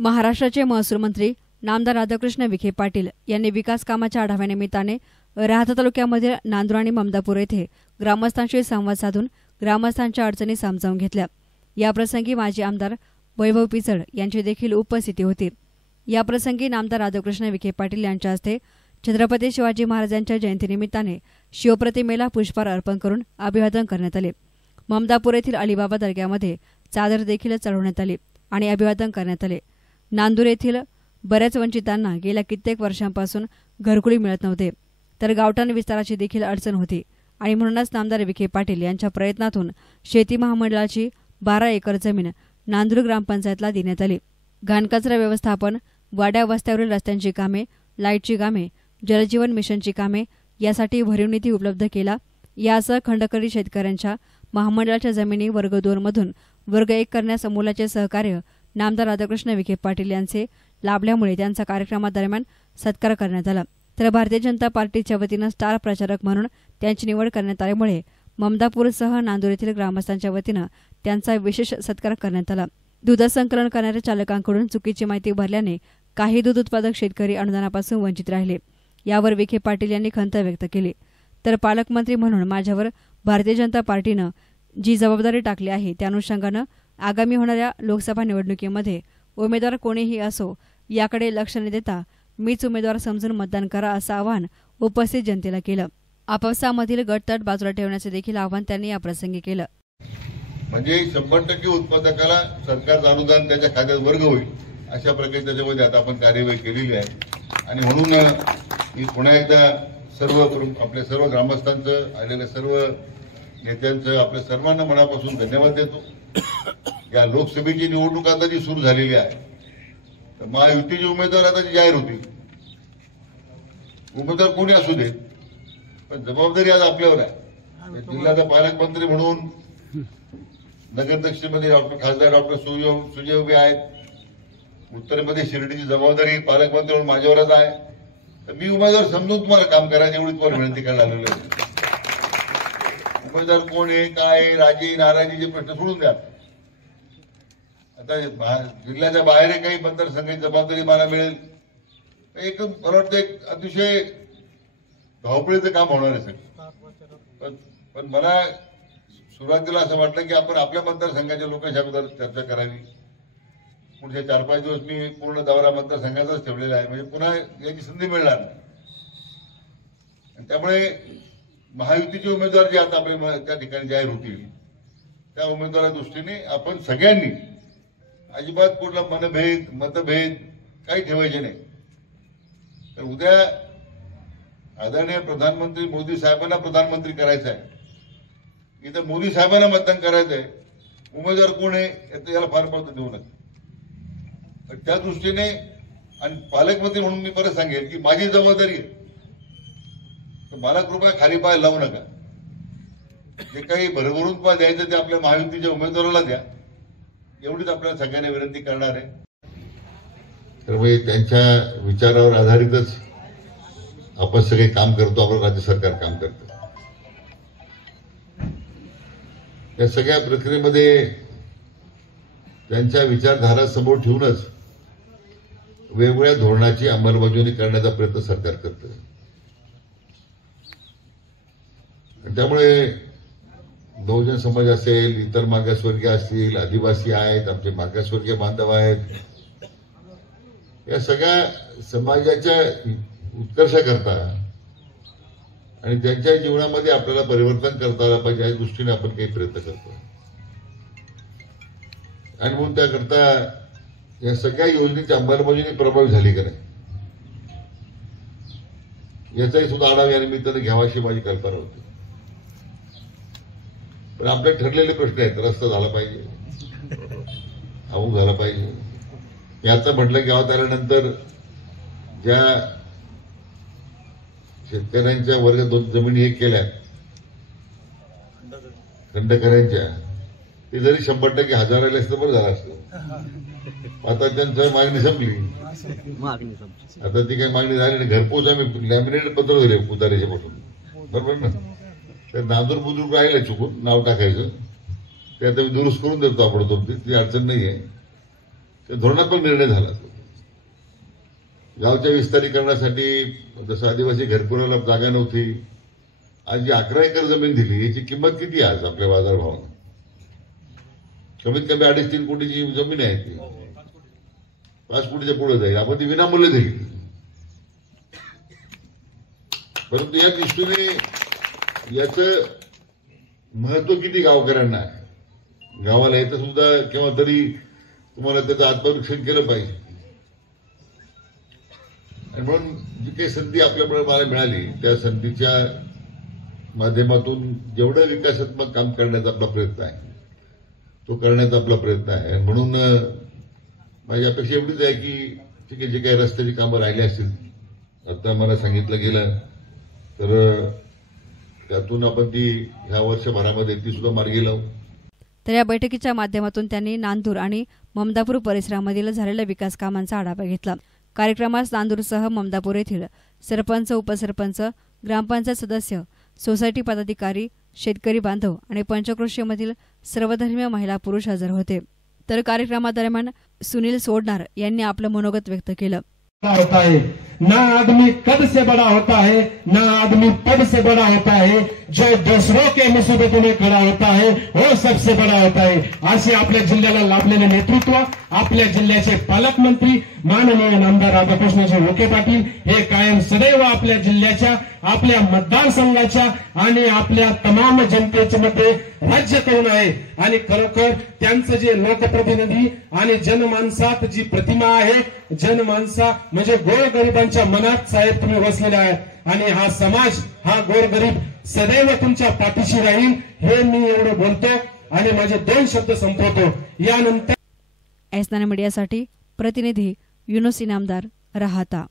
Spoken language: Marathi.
महाराष्ट्राचे महसूल मंत्री नामदार राधाकृष्ण विखे पाटील यांनी विकास कामाच्या आढाव्यानिमित्ताने राहाता तालुक्यामधील नांदूर आणि ममदापूर येथे ग्रामस्थांशी संवाद साधून ग्रामस्थांच्या अडचणी समजावून घेतल्या। याप्रसंगी माजी आमदार वैभव पिचड यांची देखील उपस्थिती होती। याप्रसंगी नामदार राधाकृष्ण विखे पाटील यांच्या हस्ते छत्रपती शिवाजी महाराजांच्या जयंतीनिमित्ताने शिवप्रतिमेला पुष्पहार अर्पण करून अभिवादन करण्यात आले। ममदापूर येथील अलीबाबा दर्ग्यामध्ये चादर देखील चढवण्यात आली आणि अभिवादन करण्यात आले। नांदूर येथील बऱ्याच वंचितांना गेल्या कित्येक वर्षांपासून घरकुली मिळत नव्हते, तर गावठाण विस्ताराची देखील अडचण होती आणि म्हणूनच नामदार विखे पाटील यांच्या प्रयत्नातून शेती महामंडळाची 12 एकर जमीन नांदूर ग्रामपंचायतला देण्यात आली। घाणकचरा व्यवस्थापन, वाड्या वस्त्यावरील रस्त्यांची कामे, लाईटची कामे, जलजीवन मिशनची कामे यासाठी भरीव निधी उपलब्ध केला। यासह खंडकरी शेतकऱ्यांच्या महामंडळाच्या जमिनी वर्ग 2 मधून वर्ग 1 करण्यास मोलाचे सहकार्य नामदार राधाकृष्ण विखे पाटील यांचे लाभल्यामुळे त्यांचा कार्यक्रमादरम्यान सत्कार करण्यात आला। तर भारतीय जनता पार्टीच्या वतीनं स्टार प्रचारक म्हणून त्यांची निवड करण्यात आल्यामुळे ममदापूरसह नांदूर येथील ग्रामस्थांच्या वतीनं त्यांचा विशेष सत्कार करण्यात आला। दूध संकलन करणाऱ्या चालकांकडून चुकीची माहिती भरल्याने काही दूध उत्पादक शेतकरी अनुदानापासून वंचित राहिले। यावर विखे पाटील यांनी खंत व्यक्त केली। तर पालकमंत्री म्हणून माझ्यावर भारतीय जनता पार्टीनं जी जबाबदारी टाकली आहे त्या अनुषंगानं आगामी होणाऱ्या लोकसभा निवडणुकीमध्ये उमेदवार कोणीही असो याकडे लक्ष न देता मीच उमेदवार समजून मतदान करा असं आवाहन उपस्थित जनतेला केलं। आपापसामधील गटतट बाजूला ठेवण्याचे देखील आवाहन त्यांनी याप्रसंगी केलं। म्हणजे 100% उत्पादकाला सरकारचं अनुदान त्याच्या खात्यात वर्ग होईल अशा प्रकारे त्याच्यामध्ये आता आपण कार्यवाही केलेली आहे आणि म्हणून मी पुन्हा एकदा आपल्या सर्व ग्रामस्थांचं आलेल्या सर्व नेत्यांचं आपल्या सर्वांना मनापासून धन्यवाद देतो। या लोकसभेची निवडणूक आता जी सुरू झालेली आहे तर महायुतीचे उमेदवार आता जी जाहीर होतील, उमेदवार कोणी असू देत पण जबाबदारी आज आपल्यावर आहे। जिल्ह्याचा पालकमंत्री म्हणून नगर दक्षिणमध्ये खासदार डॉक्टर सुजय उभे आहेत, उत्तरेमध्ये शिर्डीची जबाबदारी पालकमंत्री म्हणून माझ्यावरच आहे। तर मी उमेदवार समजून तुम्हाला काम करायचं एवढी तुम्हाला विनंती करायला आलेलो आहे। उमेदवार कोण आहे, काय, राजी नाराजीचे प्रश्न सोडून द्या। आता जिल्ह्याच्या बाहेर काही मतदारसंघाची जबाबदारी मला मिळेल, एक मला वाटतं एक अतिशय धावपळीचं काम होणार आहे सगळं। पण मला सुरुवातीला असं वाटलं की आपण आपल्या मतदारसंघाच्या लोकांच्या अगोदर चर्चा करावी। पुढचे 4-5 दिवस मी पूर्ण दौरा मतदारसंघाचाच ठेवलेला आहे, म्हणजे पुन्हा याची संधी मिळणार नाही। त्यामुळे महायुतीचे उमेदवार जे आता आपल्या त्या ठिकाणी जाहीर होतील त्या उमेदवाराच्या दृष्टीने आपण सगळ्यांनी अजिबात कुठला मतभेद काही ठेवायचे नाही। तर उद्या आदरणीय प्रधानमंत्री मोदी साहेबांना प्रधानमंत्री करायचं आहे, इथं मोदी साहेबांना मतदान करायचं आहे। उमेदवार कोण आहे याला फार महत्त्व देऊ नका। त्या दृष्टीने आणि पालकमंत्री म्हणून मी परत सांगेन की माझी जबाबदारी आहे, तर मला कृपया खाली पाय लावू नका। जे काही भरभरून पाय द्यायचं ते आपल्या महायुतीच्या उमेदवाराला द्या, एवढीच आपल्याला सगळ्यांना विनंती करणार आहे। तर मी त्यांच्या विचारावर आधारितच आपण सगळे काम करतो, आपण राज्य सरकार काम करतो। या सगळ्या प्रक्रियेमध्ये त्यांच्या विचारधारा समोर ठेवूनच वेगवेगळ्या धोरणाची अंमलबजावणी करण्याचा प्रयत्न सरकार करतं। त्यामुळे बहुजन समाज असेल, इतर मागासवर्गीय असतील, आदिवासी आहेत, आमचे मागासवर्गीय बांधव आहेत, या सगळ्या समाजाच्या उत्कर्षाकरता आणि त्यांच्या जीवनामध्ये आपल्याला परिवर्तन करता आलं पाहिजे या दृष्टीने आपण काही प्रयत्न करतो आणि म्हणून त्याकरता या सगळ्या योजनेची अंमलबजावणी प्रभावी झाली का नाही याचाही सुद्धा आढावा या निमित्ताने घ्यावा अशी माझी कल्पना होती। पण आपले ठरलेले प्रश्न आहेत, रस्ता झाला पाहिजे, अमुक झाला पाहिजे। मी आता म्हटलं गावात आल्यानंतर ज्या शेतकऱ्यांच्या वर्ग 2 जमिनी हे केल्या खंडकऱ्यांच्या, ते जरी 100% हजार आले असतं बरं झालं असतं। आता त्यांचं मागणी संपली, आता ती काही मागणी झाली नाही। घरपोच आम्ही लॅमिनेटेड पत्र दिले उताराच्या पासून, बरोबर ना। तर नांदूर बुद्रुक राहिलं चुकून नाव टाकायचं, ते आता मी दुरुस्त करून देतो आपण, तुमची ती अडचण नाही आहे। धोरणात्मक निर्णय झाला. गावच्या विस्तारीकरणासाठी जसं आदिवासी घरकुलाला जागा नव्हती, आज जी 11 एकर जमीन दिली याची किंमत किती आज आपल्या बाजारभावानं? कमीत कमी 2.5-3 कोटीची जमीन आहे ती. 5 कोटीच्या पुढे जाईल. आपण ती विनामूल्य दिली. परंतु या दृष्टीने याचं महत्व किती गावकऱ्यांना आहे? गावाला येतं सुद्धा केव्हा तरी तुम्हाला त्याचं आत्मपरीक्षण केलं पाहिजे. आणि म्हणून जी काही संधी आपल्यामुळे मला मिळाली त्या संधीच्या माध्यमातून जेवढं विकासात्मक काम करण्याचा आपला प्रयत्न आहे तो करण्याचा आपला प्रयत्न आहे. म्हणून माझी अपेक्षा एवढीच आहे की ठीक आहे, जे काही रस्त्याची कामं राहिली असतील आता मला सांगितलं गेलं तर त्यातून आपण ती ह्या वर्षभरामध्ये ती सुद्धा मार्गी लावू. तर या बैठकीच्या माध्यमातून त्यांनी नांदूर आणि ममदापूर परिसरामधील झालेल्या विकास कामांचा आढावा घेतला. कार्यक्रमास नांदूरसह ममदापूर येथील सरपंच, उपसरपंच, ग्रामपंचायत सदस्य, सोसायटी पदाधिकारी, शेतकरी बांधव आणि पंचक्रोशीमधील सर्वधर्मीय महिला पुरुष हजर होते. तर कार्यक्रमादरम्यान सुनील सोडणार यांनी आपलं मनोगत व्यक्त केलं. होता है ना आदमी कद से बड़ा होता है, ना आदमी पद से बड़ा होता है. जो दूसरों के मुसीबतों में खड़ा होता है वो सबसे बड़ा होता है. असे आपल्या जिल्ह्याला लाभलेले नेतृत्व आपल्या जिल्ह्याचे पालकमंत्री माननीय नामदार राधाकृष्णजी विखे पाटील हे कायम सदैव आपल्या जिल्ह्याच्या, आपल्या मतदारसंघाच्या आणि आपल्या तमाम जनतेच्या मध्ये राज्य करून आहे. आणि खरोखर त्यांचं जे लोकप्रतिनिधी आणि जनमानसात जी प्रतिमा आहे, जनमानसा म्हणजे गोरगरिबांच्या मनात साहेब तुम्ही वसलेले आहेत. आणि हा समाज, हा गोरगरीब सदैव तुमच्या पाठीशी राहील हे मी एवढं बोलतो आणि माझे 2 शब्द संपवतो. यानंतर एस9 मीडियासाठी प्रतिनिधी युनुस इनामदार, राहता.